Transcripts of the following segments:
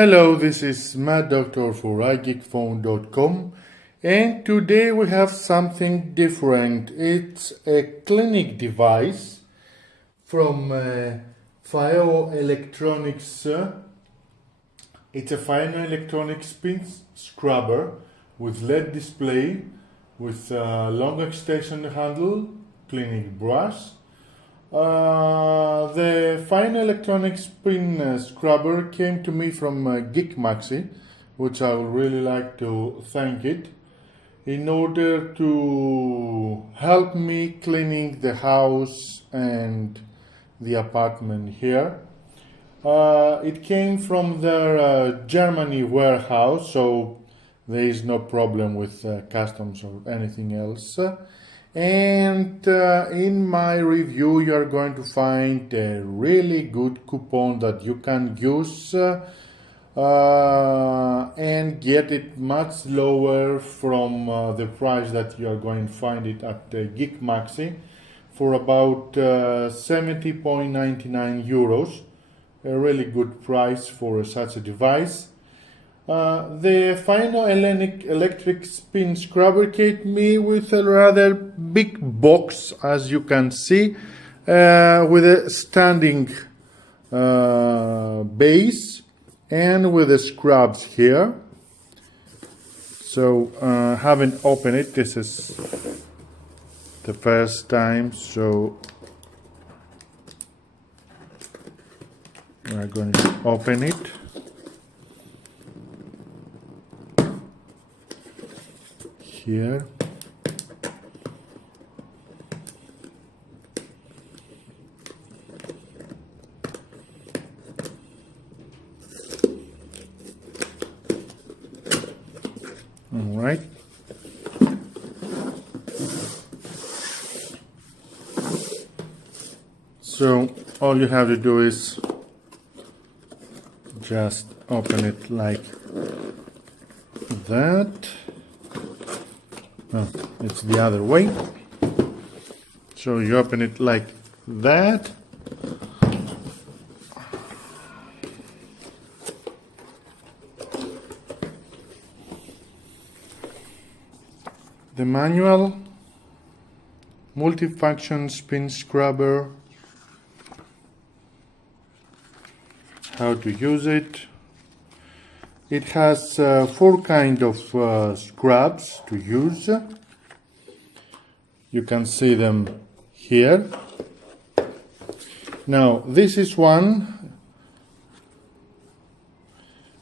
Hello, this is Matt Doctor for iGeekPhone.com, and today we have something different. It's a clinic device from Phaewo Electronics. It's a Phaewo Electronics spin scrubber with LED display, with a long extension handle, clinic brush. The Phaewo Electronics spin scrubber came to me from Geek Maxi, which I would really like to thank it, in order to help me cleaning the house and the apartment here. It came from their Germany warehouse, so there is no problem with customs or anything else. And in my review you are going to find a really good coupon that you can use and get it much lower from the price that you are going to find it at Geek Maxi, for about 70.99 euros. A really good price for such a device. The Phaewo electric spin scrubber came me with a rather big box, as you can see, with a standing base and with the scrubs here. So haven't opened it, this is the first time, so we're going to open it. Here. All right. So all you have to do is just open it like that. Oh, it's the other way. So you open it like that. The manual, multifunction spin scrubber, how to use it. It has 4 kinds of scrubs to use. You can see them here. Now, this is one.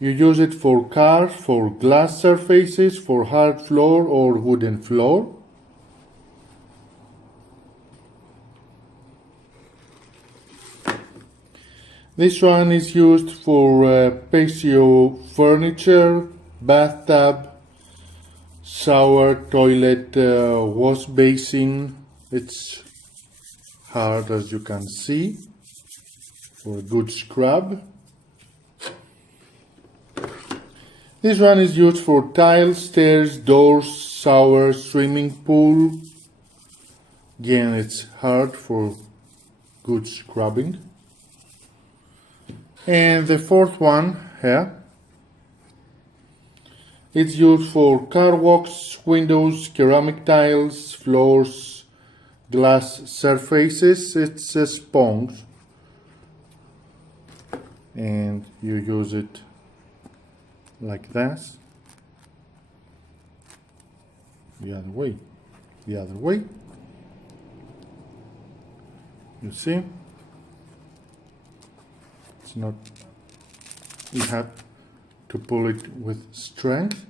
You use it for cars, for glass surfaces, for hard floor or wooden floor. This one is used for patio furniture, bathtub, shower, toilet, wash basin. It's hard, as you can see, for a good scrub. This one is used for tiles, stairs, doors, shower, swimming pool. Again, it's hard for good scrubbing. And the 4th one here, it's used for car walks, windows, ceramic tiles, floors, glass surfaces. It's a sponge, and you use it like this. The other way, the other way. You see? Not, you have to pull it with strength.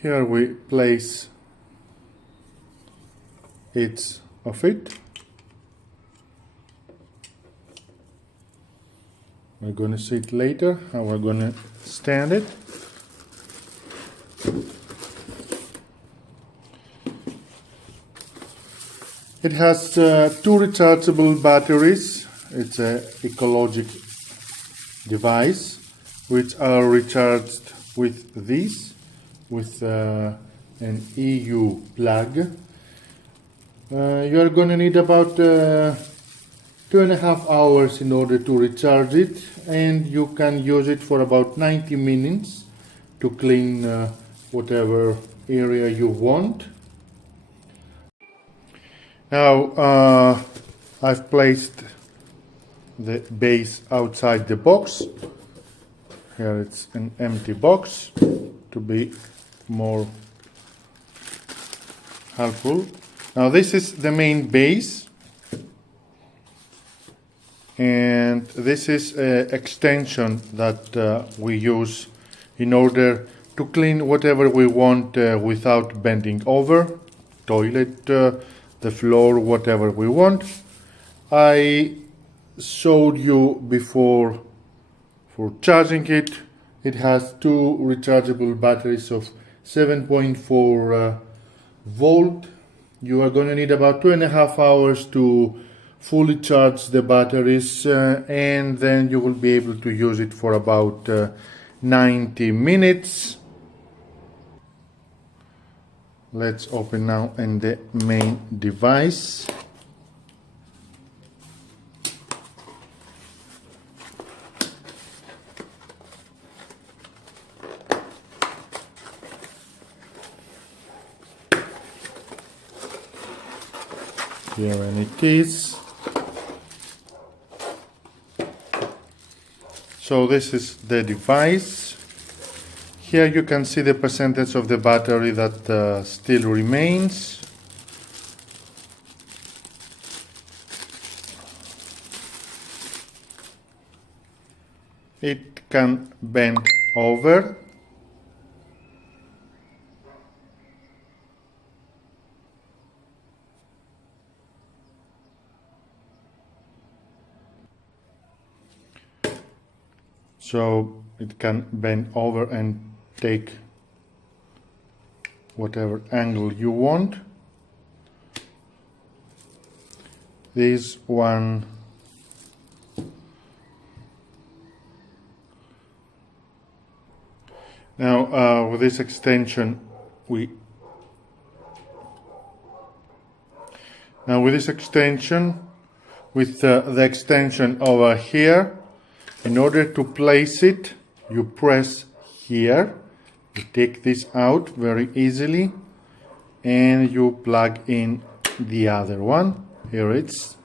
Here we place it of it. We're going to see it later how we're going to stand it. It has 2 rechargeable batteries. It's an ecologic device, which are recharged with this, with an EU plug. You are going to need about 2.5 hours in order to recharge it, and you can use it for about 90 minutes to clean whatever area you want. Now I've placed the base outside the box. Here it's an empty box to be more helpful. Now this is the main base, and this is an extension that we use in order to clean whatever we want without bending over, toilet, the floor, whatever we want. I showed you before for charging it. It has two rechargeable batteries of 7.4 volt. You are going to need about 2.5 hours to fully charge the batteries, and then you will be able to use it for about 90 minutes. Let's open now in the main device. Here and it is. So this is the device. Here you can see the percentage of the battery that still remains. It can bend over. So it can bend over and take whatever angle you want. This one now with this extension with the extension over here, in order to place it, you press here, you take this out very easily, and you plug in the other one. Here it's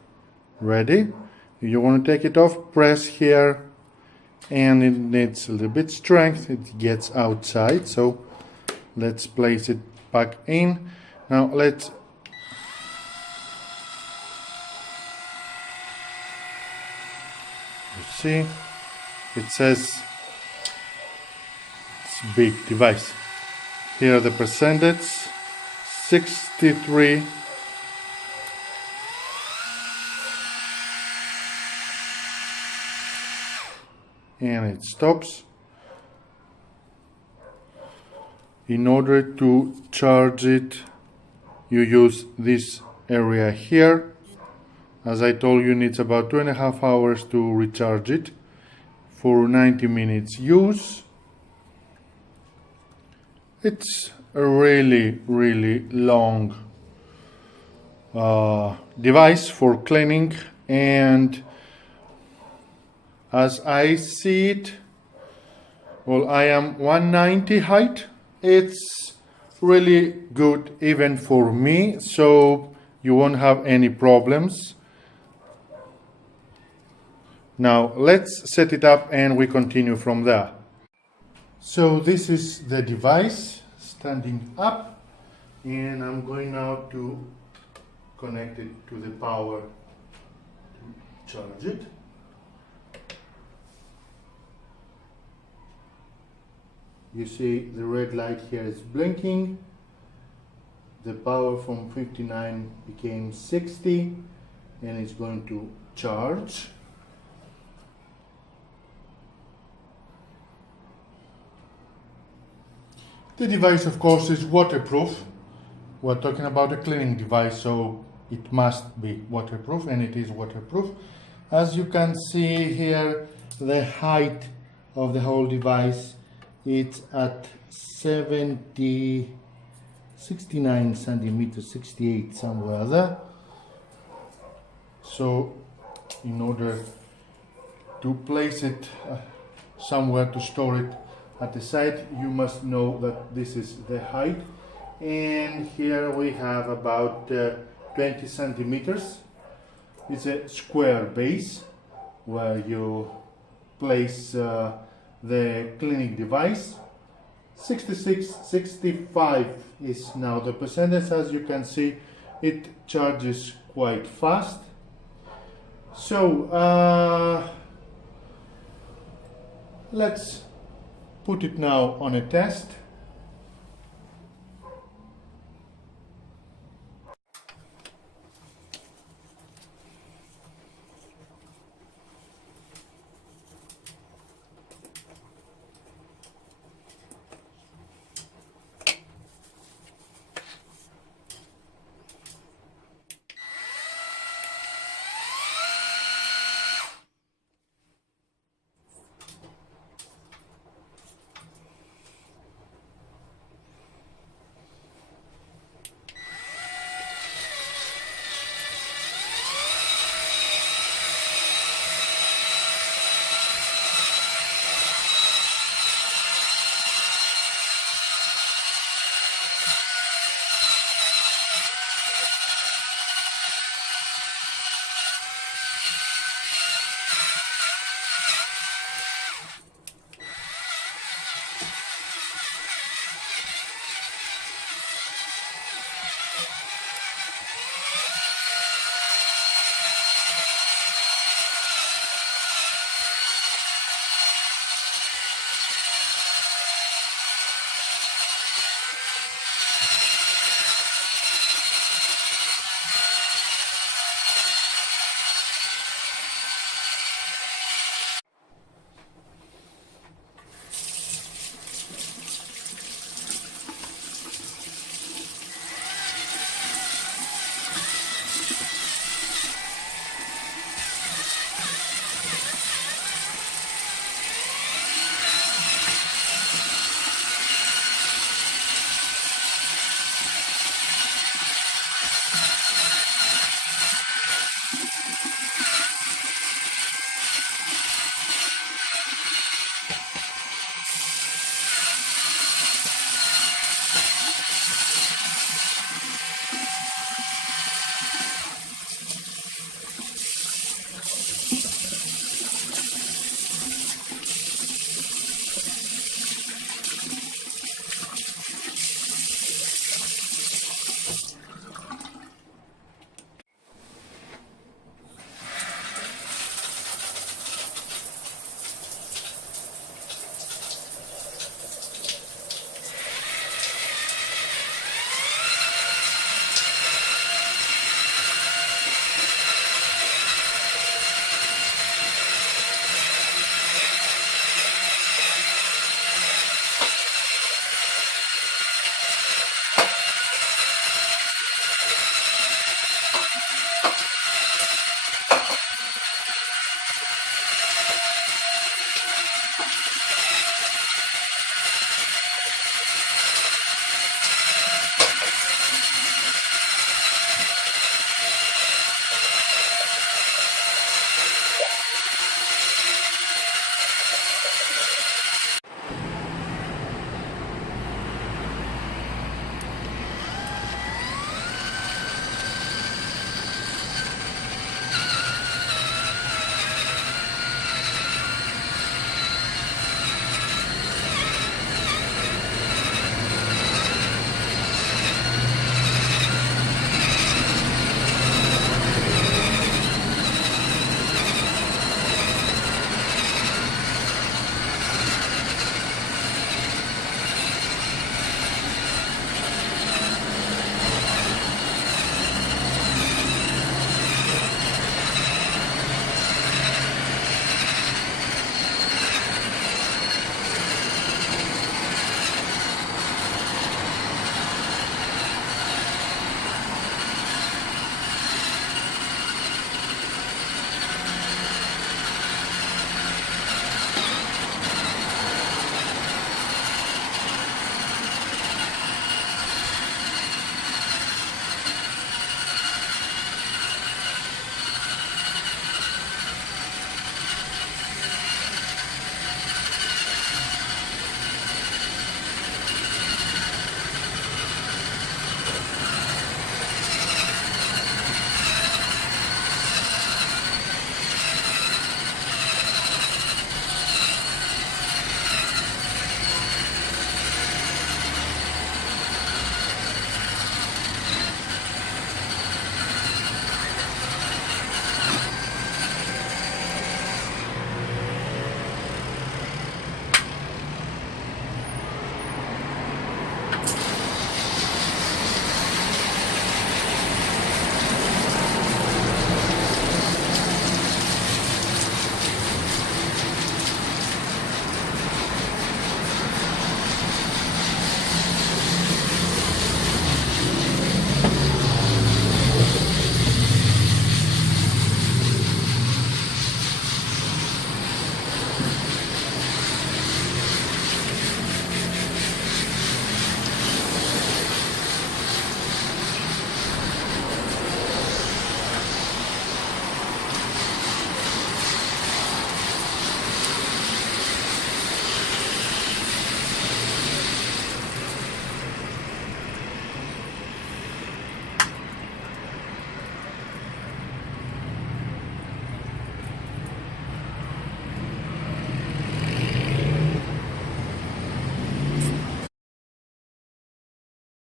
ready. If you want to take it off, press here, and it needs a little bit strength, it gets outside. So let's place it back in. Now let's see, it says it's a big device. Here are the percentage, 63. And it stops. In order to charge it, you use this area here. As I told you, it needs about 2.5 hours to recharge it for 90 minutes use. It's a really long device for cleaning, and as I see it, well, I am 190 height. It's really good even for me, so you won't have any problems. Now let's set it up and we continue from there. So this is the device standing up, and I'm going now to connect it to the power to charge it. You see the red light here is blinking. The power from 59 became 60, and it's going to charge. The device, of course, is waterproof. We're talking about a cleaning device, so it must be waterproof, and it is waterproof. As you can see here, the height of the whole device, it's at 76 69 centimeters, 68 somewhere there. So in order to place it somewhere to store it at the side, you must know that this is the height, and here we have about 20 centimeters. It's a square base where you place the cleaning device. 65 is now the percentage. As you can see, it charges quite fast. So let's put it now on a test.